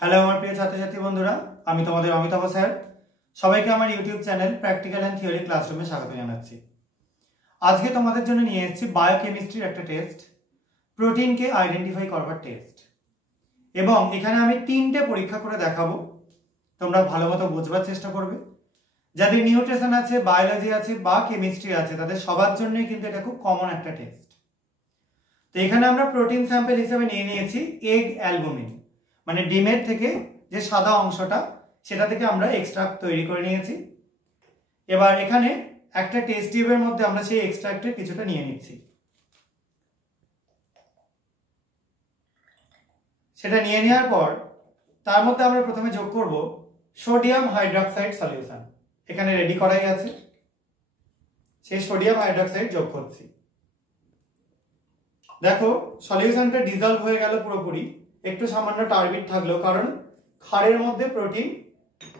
Hello আমার প্রিয় ছাত্রছাত্রী বন্ধুরা, আমি তোমাদের অমিতাভ স্যার। সবাইকে আমার YouTube channel practical and theory ক্লাসরুমে স্বাগত জানাচ্ছি। আজকে তোমাদের জন্য নিয়ে এসেছি বায়োকেমিস্ট্রির একটা টেস্ট, প্রোটিনকে আইডেন্টিফাই করবার টেস্ট। এবং এখানে আমি 3টে পরীক্ষা করে দেখাবো, তোমরা ভালো মতো বুঝবার চেষ্টা করবে। যাদের নিউট্রিশন আছে, বায়োলজি আছে বা কেমিস্ট্রি আছে, তাদের সবার জন্যই কিন্তু এটা খুব কমন একটা টেস্ট। তো এখানে আমরা প্রোটিন স্যাম্পল হিসেবে নিয়ে নিয়েছি এগ অ্যালবুমিন, মানে ডিমের থেকে যে সাদা অংশটা, সেটা থেকে আমরা এক্সট্রাক্ট তৈরি করে নিয়েছি। এবার এখানে একটা টেস্ট টিউবের মধ্যে আমরা সেই এক্সট্রাক্টের কিছুটা নিয়ে নিচ্ছি। সেটা নিয়ে নেওয়ার পর তার মধ্যে আমরা প্রথমে যোগ করব সোডিয়াম হাইড্রক্সাইড সলিউশন। এখানে রেডি করাই আছে, সেই সোডিয়াম হাইড্রক্সাইড যোগ করছি। দেখো সলিউশনটা ডিজলভ হয়ে গেল পুরোপুরি, একটু সামান্য টার্বিড থাকলো, কারণ ক্ষারের মধ্যে প্রোটিন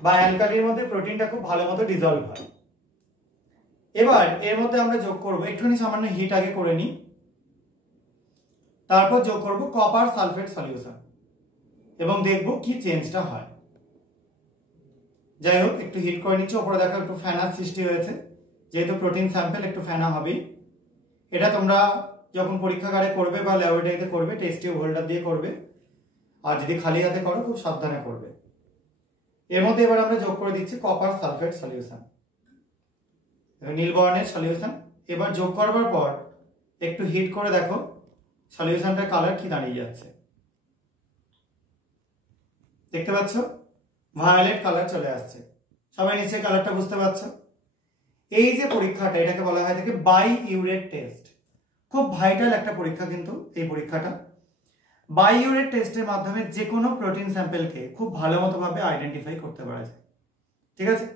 বা অ্যালকালির মধ্যে প্রোটিনটা খুব ভালো মতো ডিজলভ হয়। এবার এর মধ্যে আমরা যোগ করব, একটুখানি সামান্য হিট আগে করে নিই, তারপর যোগ করব কপার সালফেট সলিউশন এবং দেখব কি চেঞ্জটা হয়। যাই হোক, একটু হিট করে নিচ্ছি। ওপরে দেখো একটু ফেনার সৃষ্টি হয়েছে, যেহেতু প্রোটিন স্যাম্পল একটু ফেনা হবেই। এটা তোমরা যখন পরীক্ষাগারে করবে বা ল্যাবরেটরিতে করবে, টেস্ট টিউব হোল্ডার দিয়ে করবে, আর যদি খালি হাতে করো খুব সাবধানে করবে। এর মধ্যে এবার আমরা যোগ করে দিচ্ছি কপার সালফেট সলিউশন, নীল বর্ণের সলিউশন। এবার যোগ করবার পর একটু হিট করে দেখো সলিউশনটার কালার কি দাঁড়িয়ে যাচ্ছে। দেখতে পাচ্ছ ভায়োলেট কালার চলে আসছে। সবাই নিশ্চয়ই কালারটা বুঝতে পারছো। এই যে পরীক্ষাটা, এটাকে বলা হয় থাকে বাই ইউরেট টেস্ট। খুব ভাইটাল একটা পরীক্ষা কিন্তু এই পরীক্ষাটা। বাই ইউরেট টেস্টের মাধ্যমে যে কোনো প্রোটিন স্যাম্পলকে খুব ভালো মতো ভাবে আইডেন্টিফাই করতে পারা যায়। ঠিক আছে,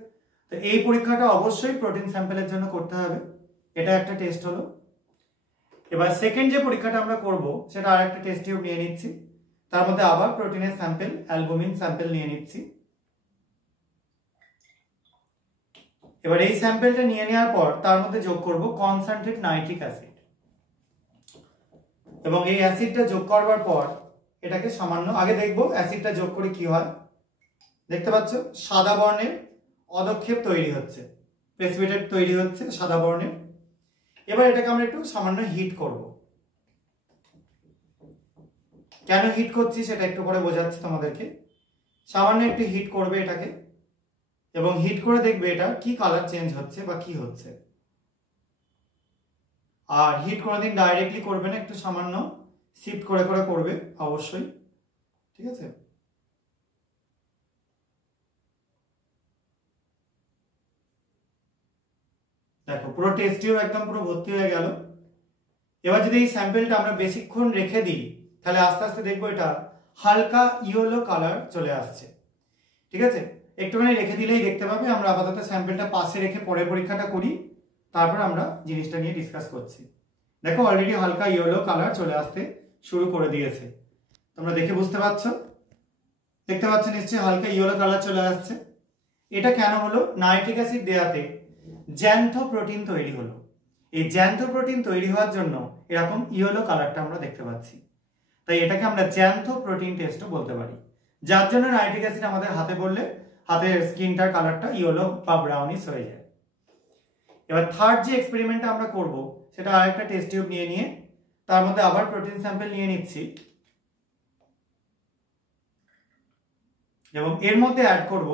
তো এই পরীক্ষাটা অবশ্যই প্রোটিন স্যাম্পলের জন্য করতে হবে। এটা একটা টেস্ট হলো। এবার সেকেন্ড যে পরীক্ষাটা আমরা করব, সেটা আর একটা টেস্ট টিউব নিয়ে নিচ্ছি, তার মধ্যে আবার প্রোটিনের স্যাম্পল, অ্যালবুমিন স্যাম্পল নিয়ে নিচ্ছি। এবার এই স্যাম্পলটা নিয়ে নেওয়ার পর তার মধ্যে যোগ করব কনসেন্ট্রেট নাইট্রিক অ্যাসিড, এবং এই অ্যাসিডটা যোগ করবার পর এটাকে সামান্য আগে দেখব অ্যাসিডটা যোগ করে কি হয়। দেখতে পাচ্ছ সাদা বর্ণের অদক্ষেপ তৈরি হচ্ছে, প্রেসিপিটেট তৈরি হচ্ছে সাদা বর্ণের। এবার এটাকে আমরা একটু সামান্য হিট করব। কেন হিট করছি সেটা একটু পরে বোঝাচ্ছি তোমাদেরকে। সামান্য একটু হিট করবে এটাকে, এবং হিট করে দেখবে এটা কি কালার চেঞ্জ হচ্ছে বা কি হচ্ছে। আর হিট কোনোদিন ডাইরেক্টলি করবে না, একটু সামান্য শিফট করে করে করবে অবশ্যই। ঠিক আছে, দেখো পুরো টেস্ট টিউব একদম পুরো ভর্তি হয়ে গেল। এবার যদি এই স্যাম্পলটা আমরা বেশিক্ষণ রেখে দিই, তাহলে আস্তে আস্তে দেখবো এটা হালকা ইয়েলো কালার চলে আসছে। ঠিক আছে, একটুখানি রেখে দিলেই দেখতে পাবে। আমরা আপাতত স্যাম্পলটা পাশে রেখে পরে পরীক্ষাটা করি, তারপর আমরা জিনিসটা নিয়ে ডিসকাস করছি। দেখো অলরেডি হালকা ইয়েলো কালার চলে আসতে শুরু করে দিয়েছে, তোমরা দেখে বুঝতে পারছো। দেখতে পাচ্ছ নিশ্চয়ই হালকা ইয়েলো কালার চলে আসছে। এটা কেন হলো? নাইট্রিক অ্যাসিড দেওয়াতে জ্যান্থো প্রোটিন তৈরি হলো। এই জ্যান্থো প্রোটিন তৈরি হওয়ার জন্য এরকম ইয়েলো কালারটা আমরা দেখতে পাচ্ছি। তাই এটাকে আমরা জ্যান্থো প্রোটিন টেস্টও বলতে পারি, যার জন্য নাইট্রিক অ্যাসিড আমাদের হাতে পড়লে হাতের স্কিনটার কালারটা ইয়েলো বা ব্রাউনিশ হয়ে যায়। এবার থার্ড যে এক্সপেরিমেন্টটা আমরা করব, সেটা আরেকটা টেস্ট টিউব নিয়ে তার মধ্যে আবার প্রোটিন স্যাম্পল নিয়ে নিচ্ছি, এবং এর মধ্যে অ্যাড করব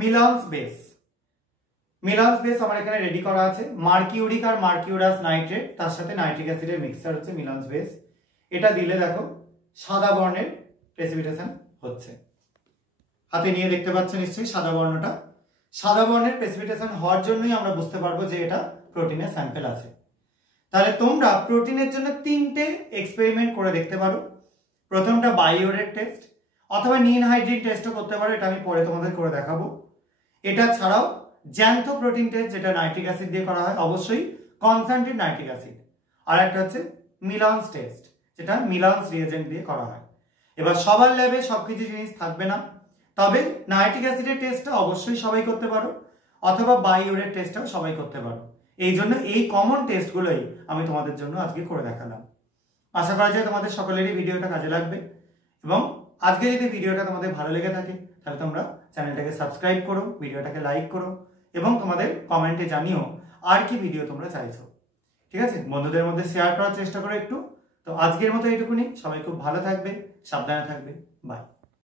মিলান্স বেস। মিলান্স বেস আমার এখানে রেডি করা আছে, মার্কিউরিক আর মার্কিউরাস নাইট্রেট, তার সাথে নাইট্রিক অ্যাসিডের মিক্সচার হচ্ছে মিলান্স বেস। এটা দিলে দেখো সাদা বর্ণের প্রেসিপিটেশন হচ্ছে। হাতে নিয়ে দেখতে পাচ্ছ নিশ্চয়ই সাদা বর্ণটা। সাদা বর্ণের প্রেসিপিটেশন হওয়ার জন্যই আমরা বুঝতে পারবো যে এটা প্রোটিনের স্যাম্পল আছে। তাহলে তোমরা প্রোটিনের জন্য 3টে এক্সপেরিমেন্ট করে দেখতে পারো। প্রথমটা বায়োরেট টেস্ট, অথবা নিন হাইড্রিন টেস্টও করতে পারো, এটা আমি পরে তোমাদের করে দেখাবো। এটা ছাড়াও জ্যান্থো প্রোটিন টেস্ট, যেটা নাইট্রিক অ্যাসিড দিয়ে করা হয়, অবশ্যই কনসেন্ট্রেট নাইট্রিক অ্যাসিড। আর একটা হচ্ছে মিলান্স টেস্ট, যেটা মিলান্স রিয়েজেন্ট দিয়ে করা হয়। এবার সবার ল্যাবে সবকিছু জিনিস থাকবে না, তবে নাইট্রিক অ্যাসিডের টেস্টটা অবশ্যই সবাই করতে পারো, অথবা বায়োরেট টেস্টটাও সবাই করতে পারো। এই জন্য এই কমন টেস্টগুলোই আমি তোমাদের জন্য আজকে করে দেখালাম। আশা করা যায় তোমাদের সকলেরই ভিডিওটা কাজে লাগবে, এবং আজকে যদি ভিডিওটা তোমাদের ভালো লেগে থাকে তাহলে তোমরা চ্যানেলটাকে সাবস্ক্রাইব করো, ভিডিওটাকে লাইক করো এবং তোমাদের কমেন্টে জানিও আর কি ভিডিও তোমরা চাইছো। ঠিক আছে, বন্ধুদের মধ্যে শেয়ার করার চেষ্টা করো একটু। তো আজকের মতো এইটুকুনি, সবাই খুব ভালো থাকবে, সাবধানে থাকবে, বাই।